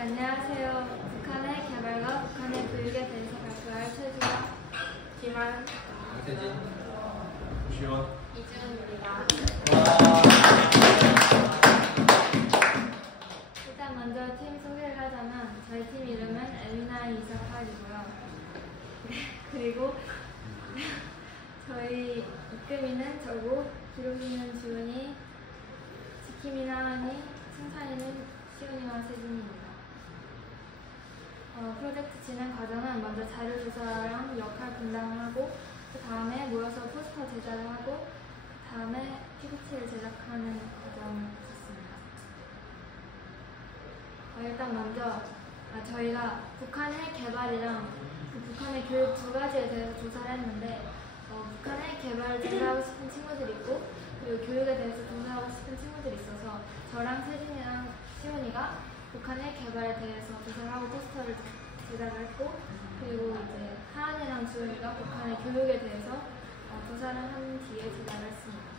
네, 안녕하세요. 북한의 개발과 북한의 교육에 대해서 발표할 최주아, 김한, 양세진, 조시원, 이지훈입니다. 일단 먼저 팀 소개를 하자면 저희 팀 이름은 엘리나 248이고요. 그리고 저희 이금이는 저고, 기록이는 지훈이, 지킴이는 하은이, 승산이는 시훈이와 세진입니다. 프로젝트 진행 과정은 먼저 자료 조사랑 역할 분담을 하고 그 다음에 모여서 포스터 제작을 하고 그 다음에 PPT를 제작하는 과정을 있었습니다. 일단 먼저 저희가 북한의 개발이랑 북한의 교육 두 가지에 대해서 조사를 했는데 북한의 개발을 조사하고 싶은 친구들이 있고 그리고 교육에 대해서 조사하고 싶은 친구들이 있어서 저랑 세진이랑 시훈이가 북한의 개발에 대해서 조사를 하고 포스터를 제작을 했고 그리고 이제 하은이랑 지훈이가 북한의 교육에 대해서 조사를 한 뒤에 제작을 했습니다.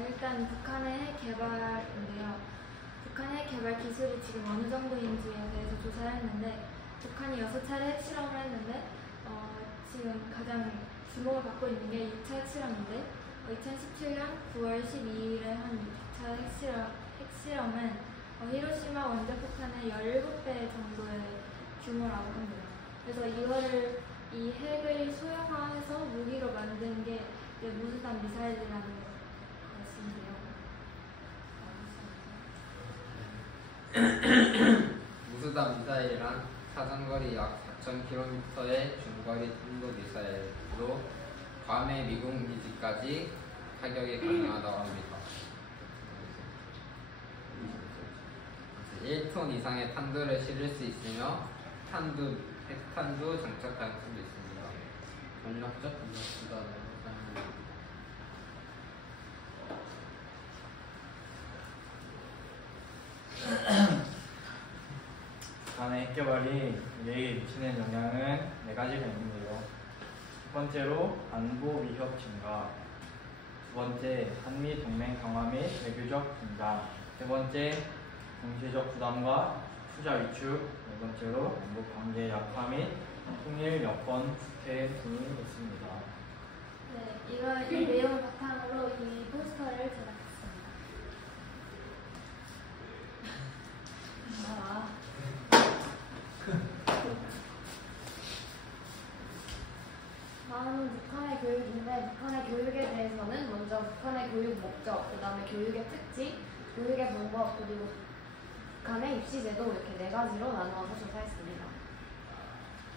일단 북한의 개발인데요. 북한의 개발 기술이 지금 어느 정도인지에 대해서 조사를 했는데 북한이 6차례 핵실험을 했는데 지금 가장 주목을 받고 있는 게 6차 핵실험인데 2017년 9월 12일에 한 6차 핵실험은 히로시마 원자폭탄의 17배 정도의 규모라고 합니다. 그래서 이 핵을 소형화해서 무기로 만든 게 무수단 미사일이라는 것인데요. 무수단 미사일이란 사정거리 약 4,000km의 중거리 탄도미사일로 괌의 미국 기지까지 타격이 가능하다고 합니다. 1톤 이상의 탄두를 실을 수 있으며 핵탄두 장착 가능성도 있습니다. 전략적 무수단으로 사용합니다. 북한의 핵개발이 우리에게 미치는 영향은 4가지가 있는데요. 첫 번째로 안보 위협 증가, 두 번째 한미 동맹 강화 및 외교적 긴장, 세 번째 경제적 부담과 투자 위축, 네 번째로 남북 관계 약화 및 통일 여건 국회 등이 있습니다. 네, 이 내용을 바탕으로 이 포스터를 제작했습니다. 다음은 북한의 교육인데 북한의 교육에 대해서는 먼저 북한의 교육 목적, 그 다음에 교육의 특징, 교육의 방법, 그리고 북한의 입시제도 이렇게 4가지로 나누어서 조사했습니다.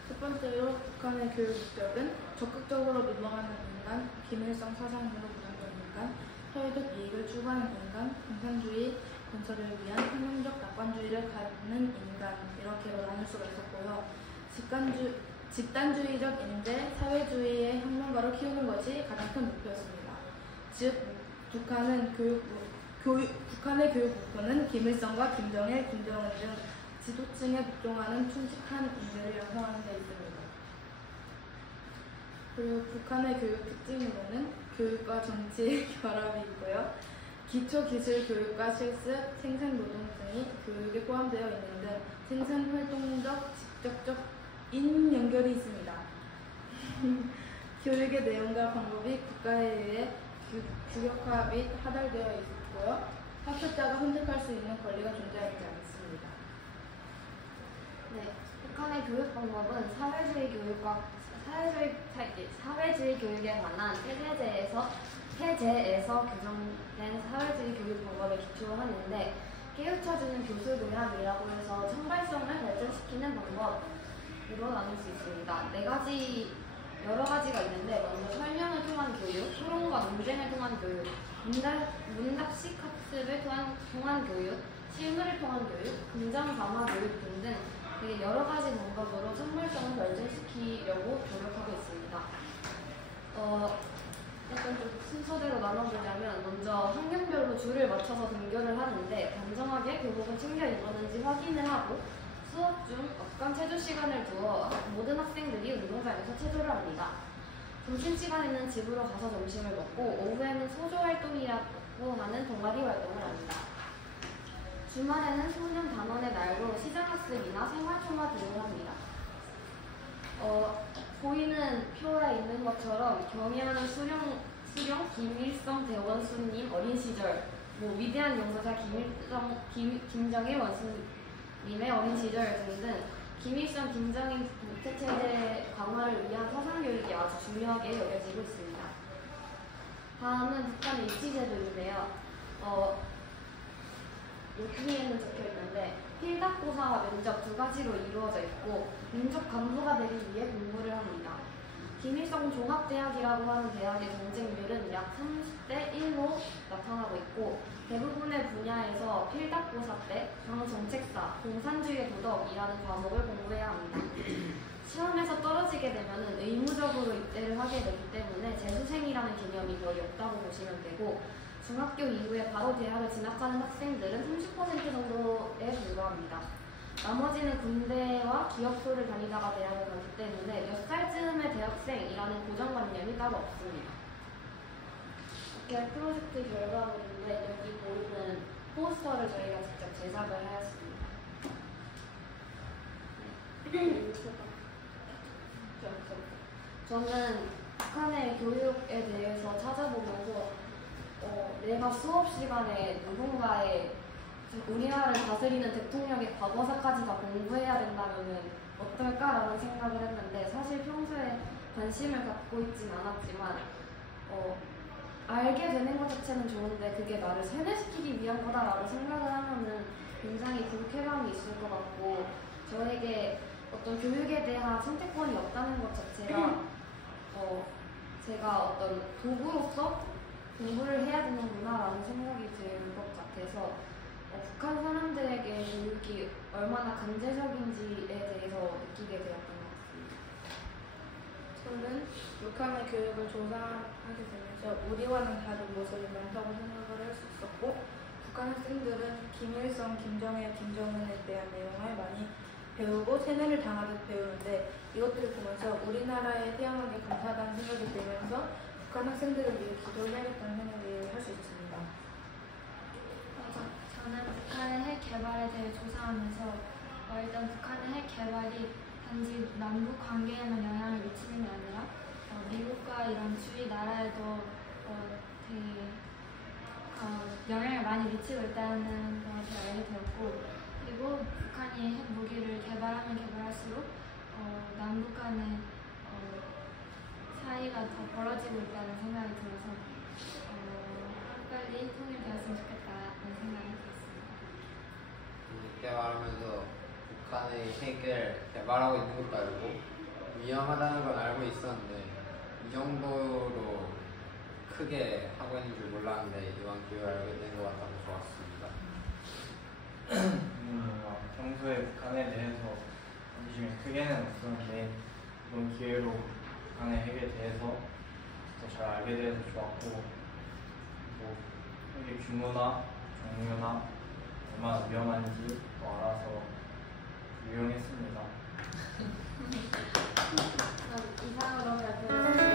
첫 번째로 북한의 교육 목적은 적극적으로 민망하는 인간, 김일성 사상으로 무장된 인간, 사회적 이익을 추구하는 인간, 공산주의 건설을 위한 혁명적 낙관주의를 갖는 인간 이렇게로 나눌 수가 있었고요. 집단주의적 인재, 사회주의의 혁명가로 키우는 것이 가장 큰 목표였습니다. 즉, 북한의 교육 목표는 김일성과 김정일, 김정은 등 지도층에 복종하는 충직한 인재를 양성하는 데 있습니다. 그리고 북한의 교육 특징으로는 교육과 정치의 결합이 있고요. 기초기술 교육과 실습, 생산노동 등이 교육에 포함되어 있는 등 생산활동적, 직접적인 연결이 있습니다. 교육의 내용과 방법이 국가에 의해 규격화 및 하달되어 있고요. 학습자가 선택할 수 있는 권리가 존재하지 않습니다. 네, 북한의 교육 방법은 사회주의 교육에 관한 폐제에서 규정된 사회주의 교육 방법에 기초로 하는데 깨우쳐주는 교수 교양이라고 해서 청발성을 발전시키는 방법으로 나눌 수 있습니다. 여러 가지가 있는데 먼저 설명을 통한 교육, 토론과 논쟁을 통한 교육, 문답식 학습을 통한 교육, 실무를 통한 교육, 긍정 강화 교육 등등 되게 여러 가지 방법으로 청발성을 발전시키려고 노력하고 있습니다. 약간 좀 순서대로 나눠보자면 먼저 환경별로 줄을 맞춰서 등교를 하는데 단정하게 교복을 챙겨 입었는지 확인을 하고 수업 중 억간 체조 시간을 두어 모든 학생들이 운동장에서 체조를 합니다. 점심시간에는 집으로 가서 점심을 먹고 오후에는 소조 활동이라고 하는 동아리 활동을 합니다. 주말에는 소년 단원의 날로 시장학습이나 생활총화 등을 합니다. 보이는 표에 있는 것처럼 경의하는 수령 김일성 대원수님 어린 시절, 위대한 용사자 김정일 원수님의 어린 시절 등등 김일성 김정일 독재체제 강화를 위한 사상교육이 아주 중요하게 여겨지고 있습니다. 다음은 북한 입시제도인데요. 여기에는 적혀 있는데 필답고사와 면접 두 가지로 이루어져 있고 민족 간부가 되기 위해 공부를 합니다. 김일성 종합대학이라고 하는 대학의 경쟁률은 약 30대 1로 나타나고 있고 대부분의 분야에서 필답고사 때 정책사, 공산주의 도덕이라는 과목을 공부해야 합니다. 시험에서 떨어지게 되면 의무적으로 입대를 하게 되기 때문에 재수생이라는 개념이 거의 없다고 보시면 되고 중학교 이후에 바로 대학을 진학하는 학생들은 30% 정도에 불과합니다. 나머지는 군대와 기업소를 다니다가 대학을 가기 때문에 몇 살쯤의 대학생이라는 고정관념이 따로 없습니다. 이렇게 프로젝트 결과물인데 여기 보이는 포스터를 저희가 직접 제작을 하였습니다. 저는 북한의 교육에 대해서 찾아보면서 내가 수업 시간에 누군가의 우리나라를 다스리는 대통령의 과거사까지 다 공부해야 된다면 어떨까라는 생각을 했는데 사실 평소에 관심을 갖고 있진 않았지만 알게 되는 것 자체는 좋은데 그게 나를 세뇌시키기 위한 거다라고 생각을 하면은 굉장히 불쾌감이 있을 것 같고 저에게 어떤 교육에 대한 선택권이 없다는 것 자체가 제가 어떤 도구로서 공부를 해야 되는구나라는 생각이 들 것 같아서 북한 사람들에게 교육이 얼마나 강제적인지에 대해서 느끼게 되었던 것 같습니다. 저는 북한의 교육을 조사하게 되면서 우리와는 다른 모습이 많다고 생각을 할 수 있었고 북한 학생들은 김일성, 김정일, 김정은에 대한 내용을 많이 배우고 세뇌를 당하듯 배우는데 이것들을 보면서 우리나라에 태어나게 감사하다는 생각이 들면서 북한 학생들을 위해 기도해야겠다는 생각을 할 수 있습니다. 저는 북한의 핵 개발에 대해 조사하면서 일단 북한의 핵 개발이 단지 남북 관계에만 영향을 미치는 게 아니라 미국과 이런 주위 나라에도 되게 영향을 많이 미치고 있다는 것을 알게 되었고 그리고 북한이 핵 무기를 개발하면 개발할수록 남북 간의 사이가 더 벌어지고 있다는 생각이 들어서 빨리 통일되었으면 좋겠다는 생각이 들었습니다. 이렇게 말하면서 북한의 핵을 개발하고 있는 것도 알고 위험하다는 건 알고 있었는데 이 정도로 크게 하고 있는 줄 몰랐는데 이번 기회를 알게 된 것 같아서 좋았습니다. 평소에 북한에 대해서 관심이 크게는 없었는데 이번 기회로 북한의 핵에 대해서 더 잘 알게 돼서 좋았고 또 핵의 규모나 종류나 얼마나 위험한지 또 알아서 유용했습니다. 이상으로 발표를